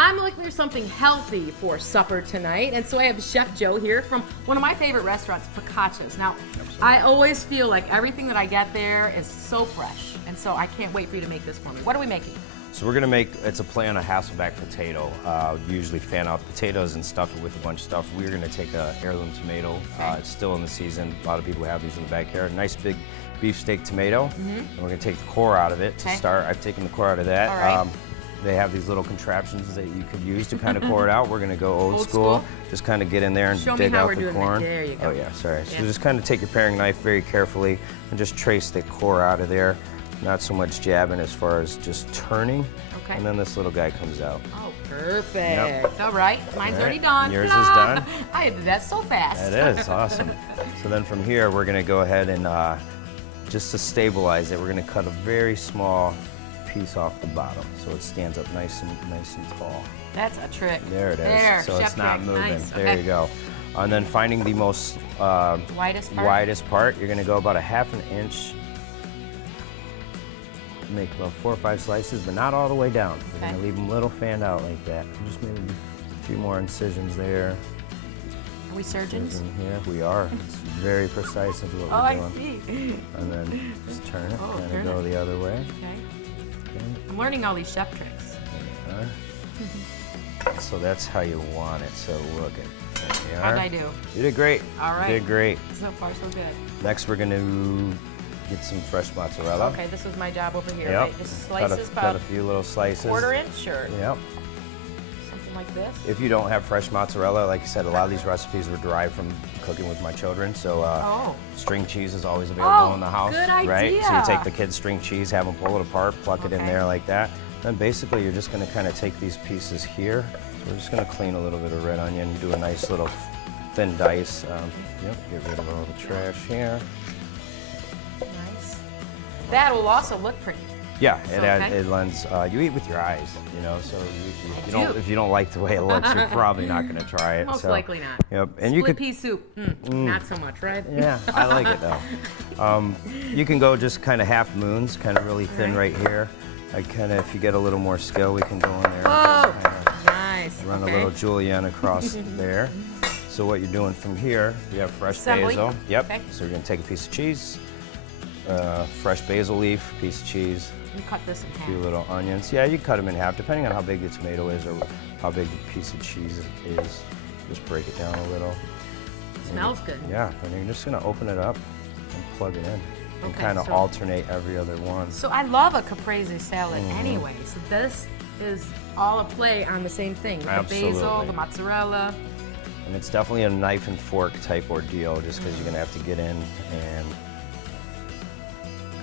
I'm looking for something healthy for supper tonight, and so I have Chef Joe here from one of my favorite restaurants, Focaccia's. Now, I always feel like everything that I get there is so fresh, and so I can't wait for you to make this for me. What are we making? So we're gonna make, it's a play on a Hasselback potato. Usually fan out potatoes and stuff it with a bunch of stuff. We're gonna take a heirloom tomato. It's still in the season. A lot of people have these in the backyard. Nice big beefsteak tomato. And we're gonna take the core out of it to start. I've taken the core out of that. All right. They have these little contraptions that you could use to kind of core it out. We're gonna go old school. Just kind of get in there and dig out the corn. There you go. Oh yeah, sorry. So just kind of take your paring knife very carefully and just trace the core out of there. Not so much jabbing as far as just turning. Okay. And then this little guy comes out. Oh, perfect. Yep. All right, mine's already done. Yours is done. I did that so fast. It is, awesome. So then from here, we're gonna go ahead and just to stabilize it, we're gonna cut a very small piece off the bottom so it stands up nice and tall. That's a trick. There it is. There, so it's not moving. Nice. There you go. And then finding the most widest part, you're gonna go about a ½ an inch. Make about 4 or 5 slices, but not all the way down. We're gonna leave them a little fanned out like that. Just maybe a few more incisions there. Are we surgeons? Here we are. It's very precise into what we're doing. I see. And then just turn it, kind of go the other way. Okay. I'm learning all these chef tricks. There you are. So that's how you want it. So look at there you are. How'd I do? You did great. All right. You did great. So far, so good. Next, we're gonna get some fresh mozzarella. Okay, this was my job over here. Yep. Right? Just slices cut a few little slices. 1/4 inch, or yep. something like this. If you don't have fresh mozzarella, like I said, a lot of these recipes were derived from cooking with my children. So string cheese is always available in the house, good idea. right? So you take the kids' string cheese, have them pull it apart, pluck it in there like that. Then basically you're just going to kind of take these pieces here. So we're just going to clean a little bit of red onion, do a nice little thin dice. Get rid of all the trash here. That will also look pretty. Yeah, it lends. You eat with your eyes, you know. So if you don't like the way it looks, you're probably not going to try it. Most likely not. Yep. And Split pea soup, not so much, right? Yeah, I like it though. You can go just kind of half moons, kind of really thin right here. If you get a little more skill, we can go in there. Oh, nice. Run a little julienne across there. So what you're doing from here, you have fresh basil. Yep. Okay. So you're going to take a piece of cheese. Fresh basil leaf, piece of cheese. You cut this in half. A few little onions. Yeah, you cut them in half, depending on how big the tomato is or how big the piece of cheese is. Just break it down a little. Smells good. Yeah, and you're just gonna open it up and plug it in, and kind of alternate every other one. So I love a caprese salad anyway. So this is all a play on the same thing. With the basil, the mozzarella. And it's definitely a knife and fork type ordeal, just because you're gonna have to get in and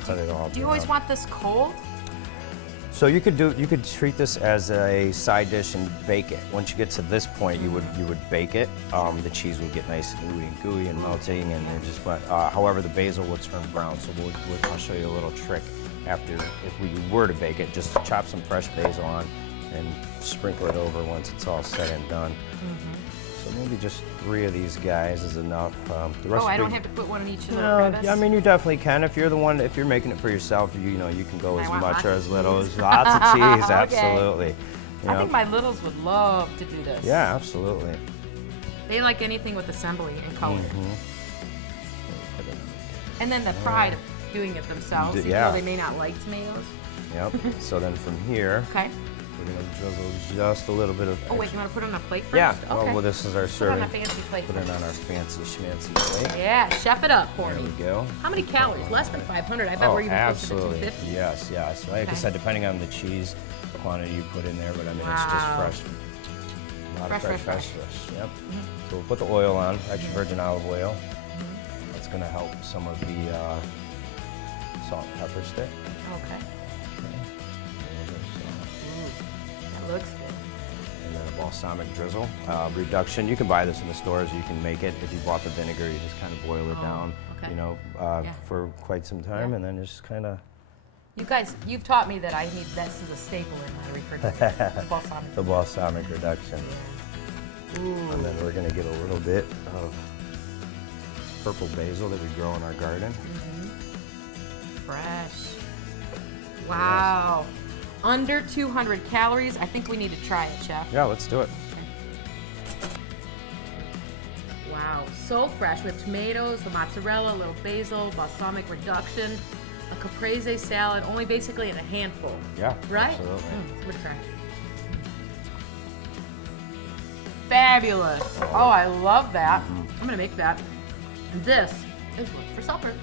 cut it all. Do you always want this cold? So you could treat this as a side dish and bake it. Once you get to this point, you would bake it. The cheese would get nice and gooey and melting, and however, the basil would turn brown. So I'll show you a little trick after, if we were to bake it. Just chop some fresh basil on and sprinkle it over once it's all said and done. So maybe just 3 of these guys is enough. The rest I don't have to put one in each of the crevice? Yeah, I mean, you definitely can. If you're making it for yourself, you can go as much or as little. Lots of cheese, absolutely. I think my littles would love to do this. Yeah, absolutely. They like anything with assembly and color. And then the pride of doing it themselves, even though they may not like tomatoes. Yep. So then from here, we're going to drizzle just a little bit of Oh, wait, you want to put it on a plate first? Yeah, okay. well, this is our serving. Put it on a fancy plate. Put it on our fancy schmancy plate. Yeah, chef it up for me. There we go. How many calories? Less than 500. I bet we're even closer to 250. Yes. Like I said, depending on the cheese quantity you put in there, but I mean, it's just fresh. A lot of fresh. Yep. So we'll put the oil on, extra virgin olive oil. That's going to help some of the salt and pepper stick. Okay. Looks good. And then a balsamic drizzle reduction. You can buy this in the stores. You can make it. If you bought the vinegar, you just kind of boil it down, for quite some time, and then just kind of. You guys, you've taught me that I need this as a staple in my refrigerator. The balsamic. The balsamic reduction. Yeah. Ooh. And then we're going to get a little bit of purple basil that we grow in our garden. Fresh. Wow. under 200 calories. I think we need to try it, Chef. Yeah, let's do it. Wow, so fresh. We have tomatoes, the mozzarella, a little basil, balsamic reduction, a caprese salad, only basically in a handful. Yeah, right? absolutely. I'm gonna try. Fabulous. Oh, I love that. I'm gonna make that. And this is what's for supper.